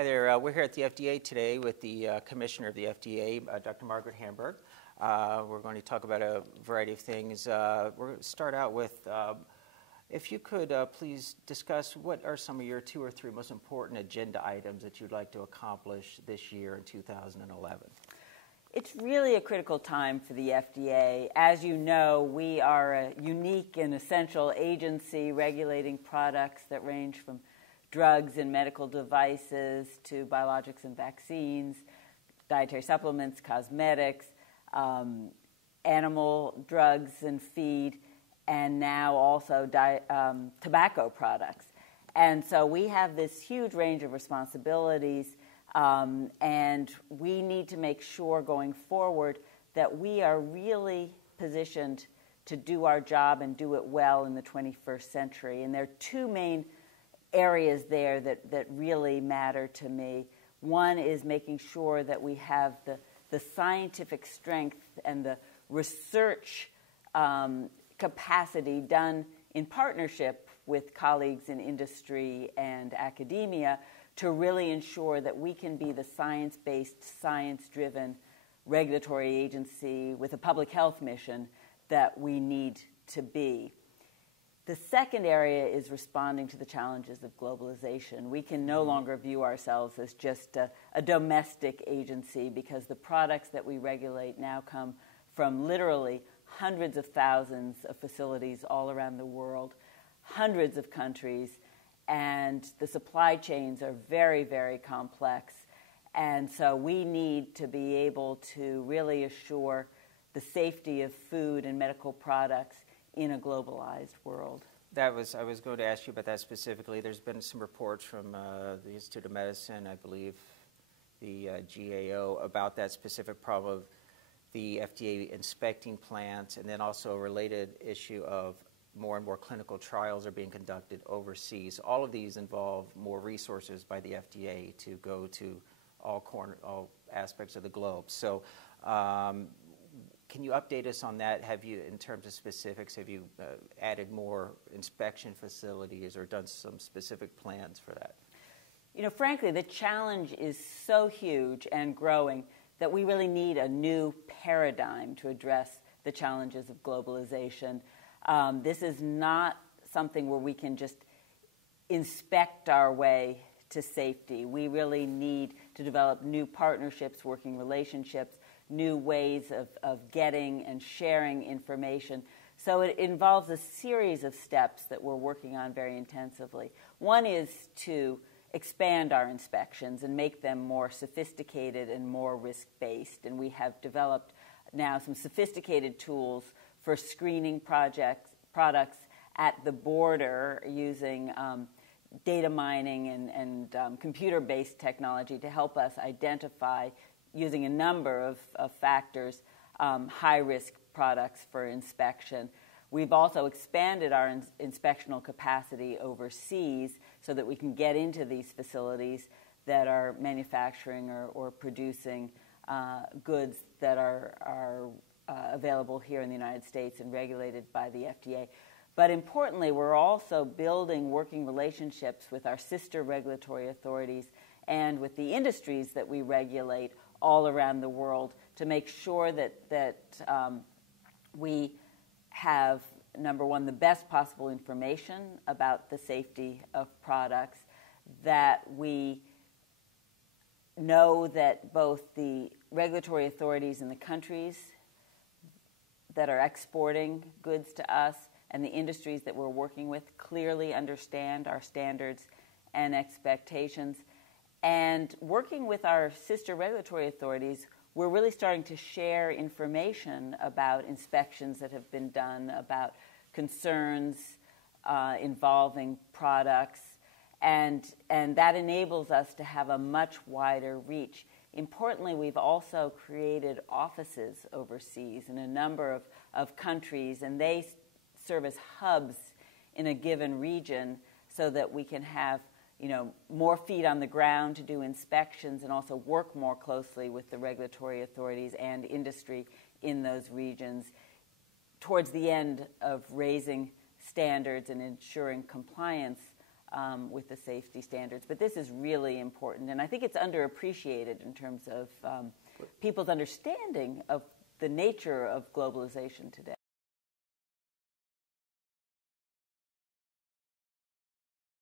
Hi there. We're here at the FDA today with the Commissioner of the FDA, Dr. Margaret Hamburg. We're going to talk about a variety of things. We're going to start out with, if you could please discuss what are some of your 2 or 3 most important agenda items that you'd like to accomplish this year in 2011. It's really a critical time for the FDA. As you know, we are a unique and essential agency regulating products that range from drugs and medical devices to biologics and vaccines, dietary supplements, cosmetics, animal drugs and feed, and now also tobacco products. And so we have this huge range of responsibilities, and we need to make sure going forward that we are really positioned to do our job and do it well in the 21st century. And there are 2 main areas there that really matter to me. One is making sure that we have the scientific strength and the research capacity done in partnership with colleagues in industry and academia to really ensure that we can be the science-based, science-driven regulatory agency with a public health mission that we need to be. The second area is responding to the challenges of globalization. We can no longer view ourselves as just a domestic agency because the products that we regulate now come from literally hundreds of thousands of facilities all around the world, hundreds of countries, and the supply chains are very, very complex. And so we need to be able to really assure the safety of food and medical products in a globalized world. I was going to ask you about that specifically. There's been some reports from the Institute of Medicine, I believe the GAO, about that specific problem of the FDA inspecting plants, and then also a related issue of more and more clinical trials are being conducted overseas. All of these involve more resources by the FDA to go to all aspects of the globe. So can you update us on that? Have you, in terms of specifics, have you added more inspection facilities or done some specific plans for that? You know, frankly, the challenge is so huge and growing that we really need a new paradigm to address the challenges of globalization. This is not something where we can just inspect our way to safety. We really need to develop new partnerships, working relationships, new ways of getting and sharing information. So it involves a series of steps that we're working on very intensively. One is to expand our inspections and make them more sophisticated and more risk-based. And we have developed now some sophisticated tools for screening products at the border using data mining and computer-based technology to help us identify, using a number of factors, high-risk products for inspection. We've also expanded our inspectional capacity overseas so that we can get into these facilities that are manufacturing or producing goods that are available here in the United States and regulated by the FDA. But importantly, we're also building working relationships with our sister regulatory authorities and with the industries that we regulate all around the world to make sure that we have, number one, the best possible information about the safety of products, that we know that both the regulatory authorities in the countries that are exporting goods to us and the industries that we're working with clearly understand our standards and expectations. And working with our sister regulatory authorities, we're really starting to share information about inspections that have been done, about concerns involving products, and that enables us to have a much wider reach. Importantly, we've also created offices overseas in a number of countries, and they serve as hubs in a given region so that we can have more feet on the ground to do inspections and also work more closely with the regulatory authorities and industry in those regions towards the end of raising standards and ensuring compliance with the safety standards. But this is really important, and I think it's underappreciated in terms of people's understanding of the nature of globalization today.